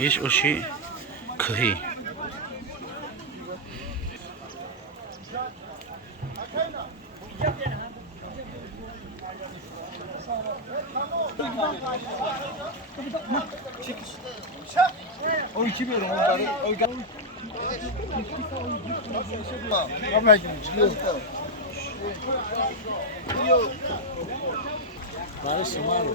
iş o şey kıhi. O 2 bir onları. Ama gidiyor. Barış Maro.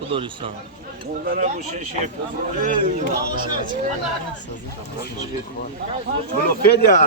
Bu da lisan. Onlara bu şey yapıyor. Filofédia.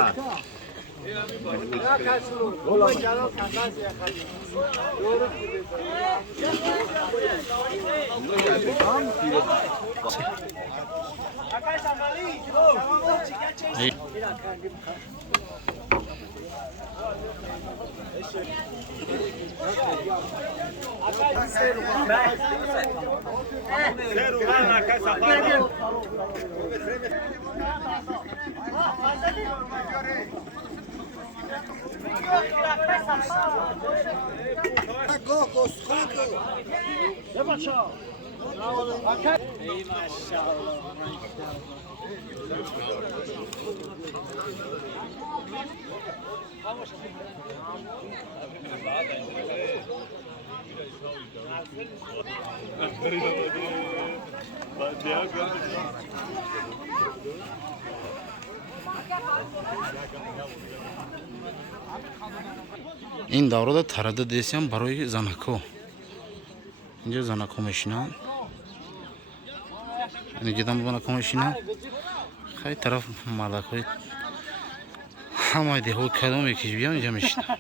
این دورده تردد دیسیم برای زنکو. اینجا زنکو میشینن. اینجا دیدم زنکو میشینن. خیلی طرف مالکوی همه دیگه کدوم یکیش بیام اینجا میشینن.